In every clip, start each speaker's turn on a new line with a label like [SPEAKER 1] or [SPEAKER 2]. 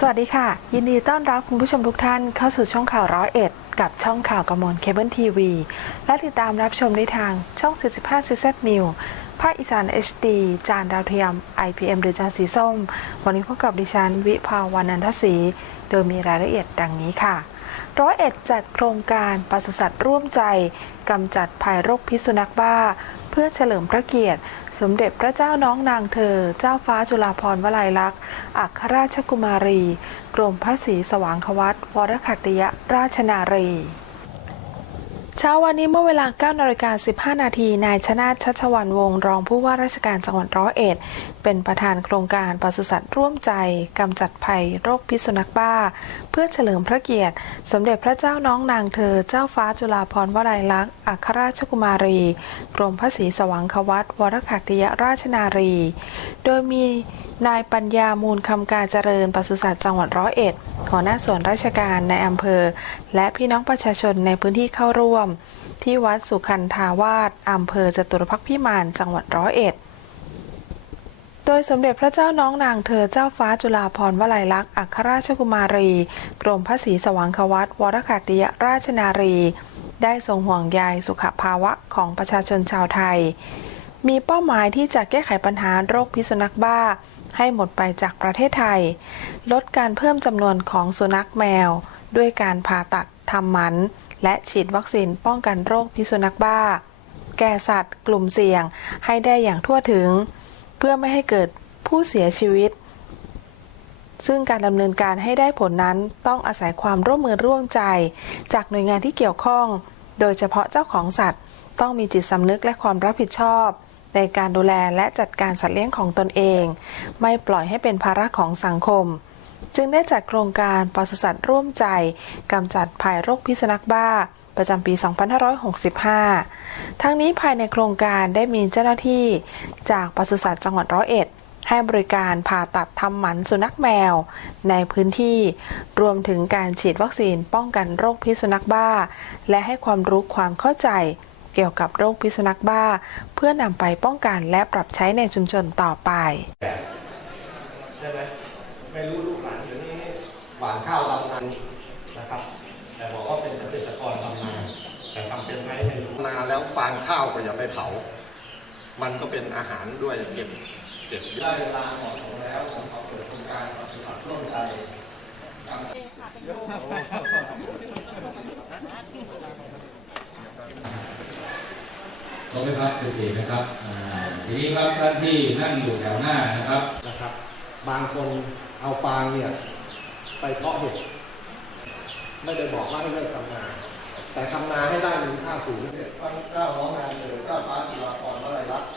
[SPEAKER 1] สวัสดีค่ะ ยินดีต้อนรับคุณผู้ชมทุกท่านเข้าสู่ช่องข่าวร้อยเอ็ดกับช่องข่าวกมลเคเบิลทีวี และติดตามรับชมได้ทางช่อง75 CZ New ภาคอีสาน HD จานดาวเทียม IPM หรือจานสีส้ม วันนี้พบกับดิฉัน วิภาวันนันทศรีโดยมีรายละเอียดดังนี้ค่ะร้อยเอ็ดจัดโครงการปศุสัตว์ร่วมใจกำจัดภัยโรคพิษสุนัขบ้า พื่อเฉลิมพระเกียรติ สมเด็จพระเจ้าน้องนางเธอ เจ้าฟ้าจุฬาภรณ์วลัยลักษณ์ อัครราชกุมารี กรมพระศรีสว่างควัตวรคัตติยราชนารี เช้าวันนี้เมื่อเวลา9นาฬิกา15 นาที นายชนาชัชวันวงศ์รองผู้ว่าราชการจังหวัดร้อยเอ็ด เป็นประธานโครงการปศุสัตว์ร่วมใจกำจัดภัยโรคพิษสุนัขบ้า เพื่อเฉลิมพระเกียรติ สมเด็จพระเจ้าน้องนางเธอ เจ้าฟ้าจุฬาภรณ์วลัยลักษณ์อัครราชกุมารี กรมพระศรีสว่างควัตวรคัติยราชนารี โดยมีนายปัญญามูลคำการเจริญปศุสัตว์จังหวัดร้อยเอ็ดหัวหน้าส่วนราชการในอำเภอ และพี่น้องประชาชนในพื้นที่เข้าร่วม ที่วัดสุขันธาวาสอำเภอจตุรพักษ์พิมานจังหวัดร้อยเอ็ด โดยสมเด็จพระเจ้าน้องนางเธอเจ้าฟ้าจุฬาภรณ์วลัยลักษณ์อัครราชกุมารี กรมพระศรีสว่างควัตวรคติยราชนารี ได้ทรงห่วงใยสุขภาวะของประชาชนชาวไทย มีเป้าหมายที่จะแก้ไขปัญหาโรคพิษสุนัขบ้า ให้หมดไปจากประเทศไทย ลดการเพิ่มจำนวนของสุนัขแมว ด้วยการผ่าตัดทำหมัน และฉีดวัคซีนป้องกันโรคพิษสุนัขบ้า แก่สัตว์ กลุ่มเสี่ยงให้ได้อย่างทั่วถึง เพื่อไม่ให้เกิดผู้เสียชีวิต ซึ่งการดำเนินการให้ได้ผลนั้นต้องอาศัยความร่วมมือร่วมใจ จากหน่วยงานที่เกี่ยวข้อง โดยเฉพาะเจ้าของสัตว์ ต้องมีจิตสำนึกและความรับผิดชอบ ในการดูแลและจัดการสัตว์เลี้ยงของตนเอง ไม่ปล่อยให้เป็นภาระของสังคม จึงได้จัดโครงการปศุสัตว์ร่วมใจกำจัดภัยโรคพิษสุนัขบ้าประจำปี 2565 ทั้งนี้ภายในโครงการได้มีเจ้าหน้าที่ จากปศุสัตว์จังหวัดร้อยเอ็ด ให้บริการผ่าตัดทำหมันสุนัขแมว ในพื้นที่ รวมถึงการฉีดวัคซีนป้องกันโรคพิษสุนัขบ้า และให้ความรู้ความเข้าใจ เกี่ยวกับโรคพิษสุนัขบ้า เพื่อนำไปป้องกันและปรับใช้ในชุมชนต่อไป
[SPEAKER 2] ใช่ไหมไม่รู้ลูกหลานเดี๋ยวนี้หวานข้าวดำนานะครับ แต่บอกว่าเป็นเกษตรกรทำนาแต่ทำเป็นไหมไม่รู้นาแล้วฟางข้าวก็อย่าไปเผา มันก็เป็นอาหารด้วยเก็บเก็บได้เวลาเหมาะสมแล้วเราเปิดโครงการปฏิบัติร่วมใจ
[SPEAKER 3] ขอบคุณครับโอเคนะครับอ่าทีนี้ครับท่านที่นั่งอยู่แถวหน้านะครับ
[SPEAKER 2] นะครับ บางคนเอาฟางเนี่ยไปเพาะเห็ดไม่ได้บอกว่าให้เลิกทำนา แต่ทำนาให้ได้มีค่าสูงเนี่ยฟังเจ้าร้องงานเลยเจ้าฟ้าจุฬาภรณ์วลัยลักษณ์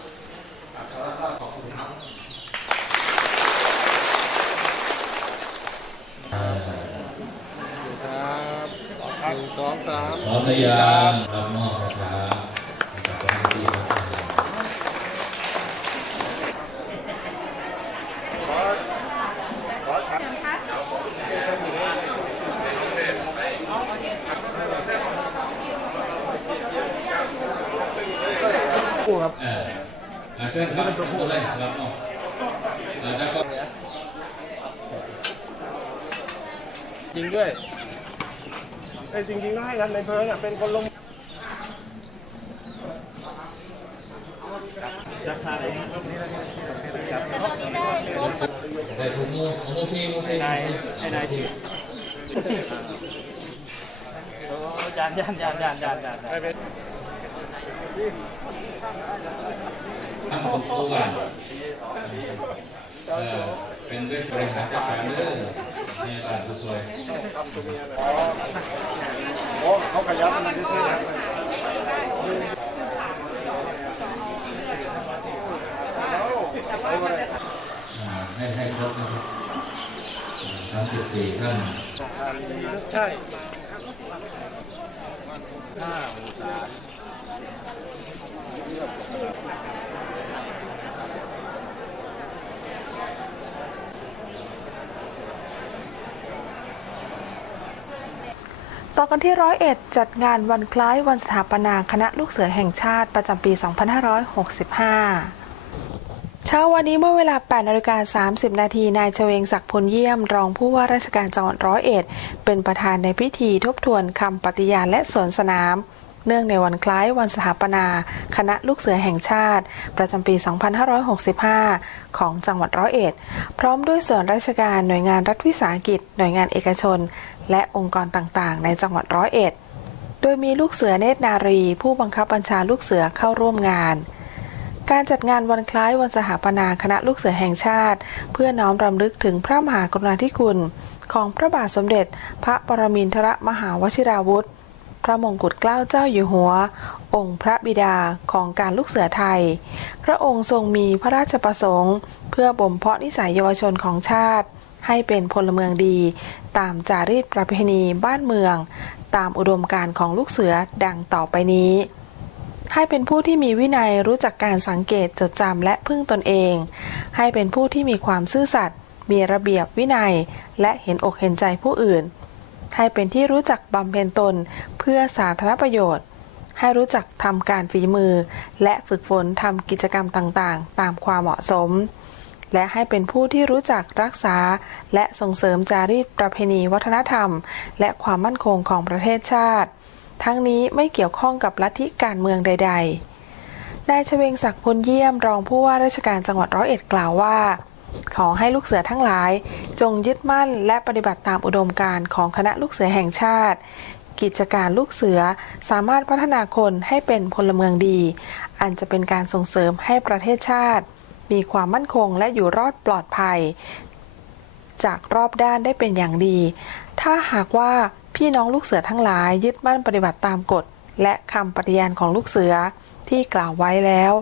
[SPEAKER 2] อัครราชขอบคุณครับ
[SPEAKER 4] ครับหนึ่งสองสาม
[SPEAKER 3] พร้อมหรือยังรับมอบนะครับให้กับเจ้าหน้าที่ครับ
[SPEAKER 4] คู่ครับ
[SPEAKER 3] เอออ่าเชิญครับทุกคนเลยรับมอบอ่าแล้วก็
[SPEAKER 4] จริงด้วยไอ้ยจริงๆก็ให้กันในเพลิงอะเป็นคนลง
[SPEAKER 3] ได้ทุกมือเอามือซีมือซี
[SPEAKER 4] นายให้นายฉีดยานยานยานยานยานยาน
[SPEAKER 3] ทำของตัวก่อนเออเป็นเรื่องบริหารจัดการเรื่องนี่บ้านผู้สวย
[SPEAKER 4] โอ้เขาขยับมันที่นะ
[SPEAKER 3] อ่าให้ให้ครบนะครับทั้งสิบสี่ท่าน
[SPEAKER 4] ใช่ห้าองศา
[SPEAKER 1] ต่อกันที่ร้อยเอ็ดจัดงานวันคล้ายวันสถาปนาคณะลูกเสือแห่งชาติประจำปี 2565เช้าวันนี้เมื่อเวลา 8นาฬิกา30 นาที นายเฉวงศักดิ์พลเยี่ยม รองผู้ว่าราชการจังหวัดร้อยเอ็ด เป็นประธานในพิธีทบทวนคำปฏิญาณและสวนสนาม เนื่องในวันคล้ายวันสถาปนา คณะลูกเสือแห่งชาติ ประจำปี 2565 ของจังหวัดร้อยเอ็ด พร้อมด้วยส่วนราชการหน่วยงานรัฐวิสาหกิจ หน่วยงานเอกชน และองค์กรต่างๆ ในจังหวัดร้อยเอ็ด โดยมีลูกเสือเนตรนารี ผู้บังคับบัญชาลูกเสือเข้าร่วมงานการจัดงานวันคล้ายวันสถาปนาคณะลูกเสือแห่งชาติ เพื่อน้อมรำลึกถึงพระมหากรุณาธิคุณ ของพระบาทสมเด็จ พระปรมินทรมหาวชิราวุธ ระมงกุฎเกล้าเจ้าอยู่หัว องค์พระบิดาของการลูกเสือไทย พระองค์ทรงมีพระราชประสงค์ เพื่อบ่มเพาะนิสัยเยาวชนของชาติ ให้เป็นพลเมืองดี ตามจารีตประเพณีบ้านเมือง ตามอุดมการณ์ของลูกเสือดังต่อไปนี้ ให้เป็นผู้ที่มีวินัยรู้จักการสังเกตจดจำและพึ่งตนเอง ให้เป็นผู้ที่มีความซื่อสัตย์มีระเบียบวินัย และเห็นอกเห็นใจผู้อื่น ให้เป็นที่รู้จักบำเพ็ญตนเพื่อสาธารณประโยชน์ ให้รู้จักทำการฝีมือ และฝึกฝนทำกิจกรรมต่างๆ ตามความเหมาะสม และให้เป็นผู้ที่รู้จักรักษา และส่งเสริมจารีตประเพณีวัฒนธรรม และความมั่นคงของประเทศชาติ ทั้งนี้ไม่เกี่ยวข้องกับลัทธิการเมืองใด ๆนายชเวงศักดิ์พลเยี่ยมรองผู้ว่าราชการจังหวัดร้อยเอ็ดกล่าวว่า ขอให้ลูกเสือทั้งหลาย จงยึดมั่นและปฏิบัติตามอุดมการณ์ของคณะลูกเสือแห่งชาติ กิจการลูกเสือสามารถพัฒนาคนให้เป็นพลเมืองดี อันจะเป็นการส่งเสริมให้ประเทศชาติ มีความมั่นคงและอยู่รอดปลอดภัย จากรอบด้านได้เป็นอย่างดี ถ้าหากว่าพี่น้องลูกเสือทั้งหลายยึดมั่นปฏิบัติตามกฎและคำปฏิญาณของลูกเสือ ที่กล่าวไว้แล้ว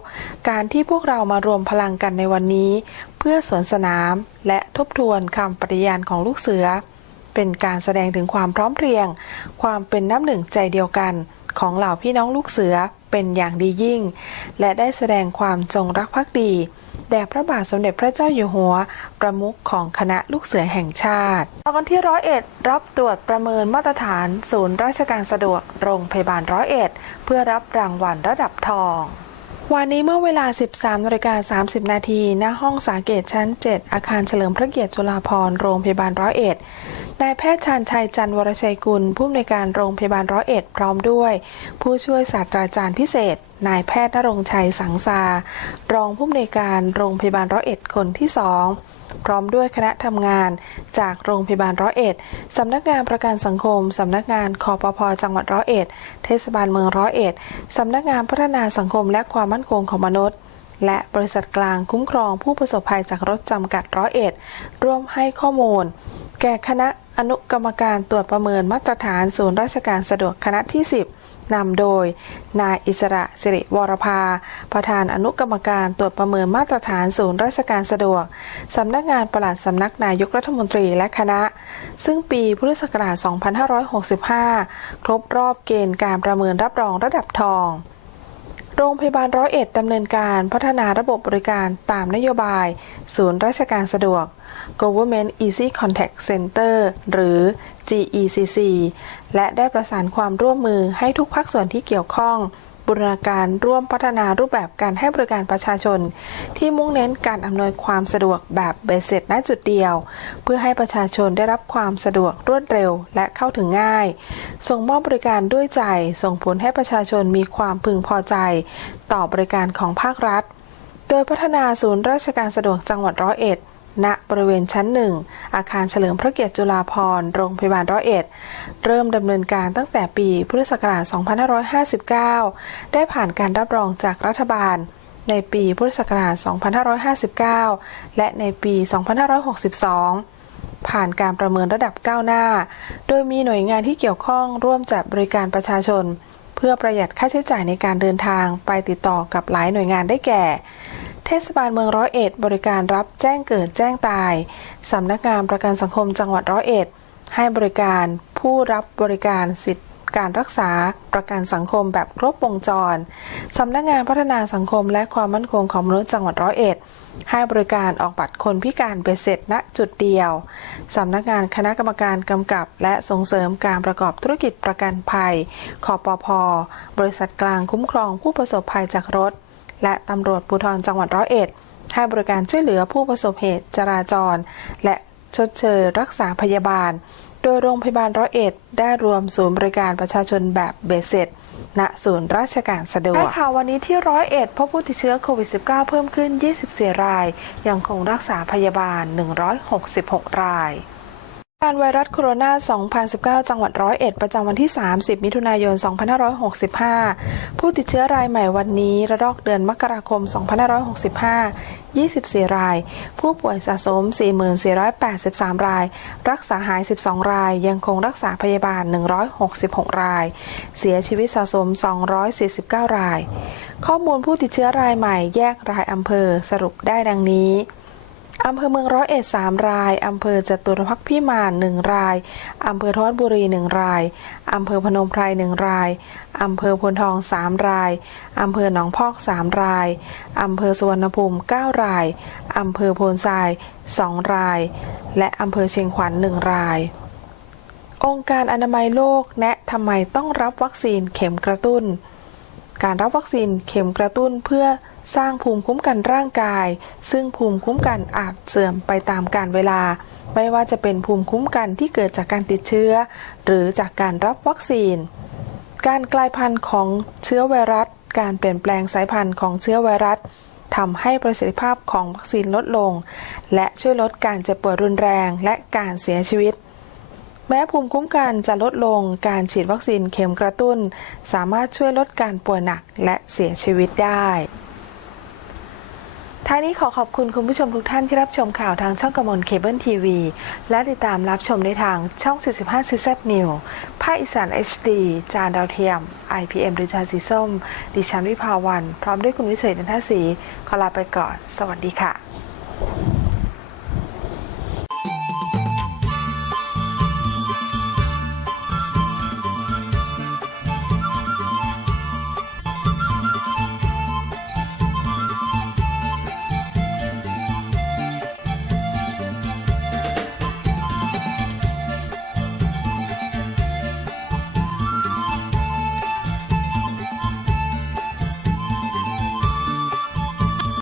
[SPEAKER 1] การที่พวกเรามารวมพลังกันในวันนี้ เพื่อสวนสนามและทบทวนคำปฏิญาณของลูกเสือ เป็นการแสดงถึงความพร้อมเพรียง ความเป็นน้ำหนึ่งใจเดียวกันของเหล่าพี่น้องลูกเสือเป็นอย่างดียิ่ง และได้แสดงความจงรักภักดี แด่พระบาทสมเด็จพระเจ้าอยู่หัว ประมุขของคณะลูกเสือแห่งชาติตอนที่ร้อยเอ็ดรับตรวจประเมินมาตรฐานศูนย์ราชการสะดวกโรงพยาบาลร้อยเอ็ดเพื่อรับรางวัลระดับทองวันนี้เมื่อเวลา 13นาฬิกา30 นาที ณ ห้องสาเกตชั้น 7 อาคารเฉลิมพระเกียรติจุฬาภรณ์ โรงพยาบาลร้อยเอ็ด นายแพทย์ชาญชัยจันวรชัยกุล ผู้อำนวยการโรงพยาบาลร้อยเอ็ดพร้อมด้วย ผู้ช่วยศาสตราจารย์พิเศษ นายแพทย์นรงชัยสังสารองผู้อำนวยการโรงพยาบาลร้อยเอ็ดคนที่สองพร้อมด้วยคณะทำงานจากโรงพยาบาลร้อยเอ็ดสำนักงานประกันสังคม สำนักงานคอปพจังหวัดร้อยเอ็ด เทศบาลเมืองร้อยเอ็ด สำนักงานพัฒนาสังคมและความมั่นคงของมนุษย์ และบริษัทกลางคุ้มครองผู้ประสบภัยจากรถจำกัดร้อยเอ็ด ร่วมให้ข้อมูล แก่คณะ อนุกรรมการตรวจประเมินมาตรฐานศูนย์ราชการสะดวกคณะที่ 10 นำโดย นายอิสระสิริวรภาประธานอนุกรรมการตรวจประเมินมาตรฐานศูนย์ราชการสะดวก สำนักงานปลัดสำนักนายกรัฐมนตรีและคณะ ซึ่งปีพุทธศักราช 2565 ครบรอบเกณฑ์การประเมินรับรองระดับทอง โรงพยาบาลร้อยเอ็ดดำเนินการพัฒนาระบบบริการตามนโยบาย ศูนย์ราชการสะดวก Government Easy Contact Center หรือ GECC และได้ประสานความร่วมมือให้ทุกภาคส่วนที่เกี่ยวข้อง บูรณาการร่วมพัฒนารูปแบบการให้บริการประชาชน ที่มุ่งเน้นการอำนวยความสะดวกแบบเบสเสร็จณจุดเดียว เพื่อให้ประชาชนได้รับความสะดวกรวดเร็วและเข้าถึงง่าย ส่งมอบบริการด้วยใจ ส่งผลให้ประชาชนมีความพึงพอใจ ต่อบริการของภาครัฐ โดยพัฒนาศูนย์ราชการสะดวกจังหวัดร้อยเอ็ด ณบริเวณชั้นหนึ่งอาคารเฉลิมพระเกียรติจุฬาภรณ์โรงพยาบาลร้อยเอ็ด เริ่มดำเนินการตั้งแต่ปีพุทธศักราช 2559 ได้ผ่านการรับรองจากรัฐบาล ในปีพุทธศักราช 2559 และในปี 2562ผ่านการประเมินระดับก้าวหน้า โดยมีหน่วยงานที่เกี่ยวข้องร่วมจัดบริการประชาชน เพื่อประหยัดค่าใช้จ่ายในการเดินทางไปติดต่อกับหลายหน่วยงานได้แก่ เทศบาลเมืองร้อยเอ็ดบริการรับแจ้งเกิดแจ้งตาย สำนักงานประกันสังคมจังหวัดร้อยเอ็ด ให้บริการผู้รับบริการสิทธิการรักษาประกันสังคมแบบครบวงจร สำนักงานพัฒนาสังคมและความมั่นคงของมนุษย์จังหวัดร้อยเอ็ด ให้บริการออกบัตรคนพิการเบ็ดเสร็จณจุดเดียว สำนักงานคณะกรรมการกำกับ และส่งเสริมการประกอบธุรกิจประกันภัยคอปพบริษัทกลางคุ้มครองผู้ประสบภัยจากรถ และตำรวจภูธรจังหวัดร้อยเอ็ด ให้บริการช่วยเหลือผู้ประสบเหตุจราจร และชดเชยรักษาพยาบาล โดยโรงพยาบาลร้อยเอ็ด ได้รวมศูนย์บริการประชาชนแบบเบสเสร็จณศูนย์ราชการสะดวกข่าววันนี้ที่ร้อยเอ็ดพบผู้ติดเชื้อโควิด -19 เพิ่มขึ้น 24 ราย ยังคงรักษาพยาบาล 166 ราย การไวรัสโคโรนา 2019 จังหวัดร้อยเอ็ด ประจำวันที่ 30 มิถุนายน 2565 ผู้ติดเชื้อรายใหม่วันนี้ระลอกเดือนมกราคม 2565 24 ราย ผู้ป่วยสะสม 4483 ราย รักษาหาย 12 ราย ยังคงรักษาพยาบาล 166 ราย เสียชีวิตสะสม 249 ราย ข้อมูลผู้ติดเชื้อรายใหม่แยกรายอำเภอสรุปได้ดังนี้ อำเภอเมืองร้อยเอ็ดสามราย อำเภอจตุรพักษ์พิมานหนึ่งราย อำเภอทวัดบุรีหนึ่งราย อำเภอพนมไพรหนึ่งราย อำเภอพลทองสามราย อำเภอหนองพอกสามราย อำเภอสุวรรณภูมิเก้าราย อำเภอโพนทรายสองราย และอำเภอเชียงขวัญหนึ่งราย องค์การอนามัยโลกแนะทำไมต้องรับวัคซีนเข็มกระตุ้น การรับวัคซีนเข็มกระตุ้นเพื่อ สร้างภูมิคุ้มกันร่างกาย ซึ่งภูมิคุ้มกันอาจเสื่อมไปตามกาลเวลา ไม่ว่าจะเป็นภูมิคุ้มกันที่เกิดจากการติดเชื้อ หรือจากการรับวัคซีน การกลายพันธุ์ของเชื้อไวรัส การเปลี่ยนแปลงสายพันธุ์ของเชื้อไวรัสทำให้ประสิทธิภาพของวัคซีนลดลง และช่วยลดการเจ็บป่วยรุนแรงและการเสียชีวิต แม้ภูมิคุ้มกันจะลดลง การฉีดวัคซีนเข็มกระตุ้น สามารถช่วยลดการป่วยหนักและเสียชีวิตได้ ท้ายนี้ขอขอบคุณคุณผู้ชมทุกท่านที่รับชมข่าวทางช่องกมลเคเบิลทีวีและติดตามรับชมในทางช่อง 45 CZ New ภาคอีสาน HD จานดาวเทียม IPM หรือจานสีส้ม ดิฉันวิภาวัน พร้อมด้วยคุณวิเศษนันทศรีขอลาไปก่อน สวัสดีค่ะ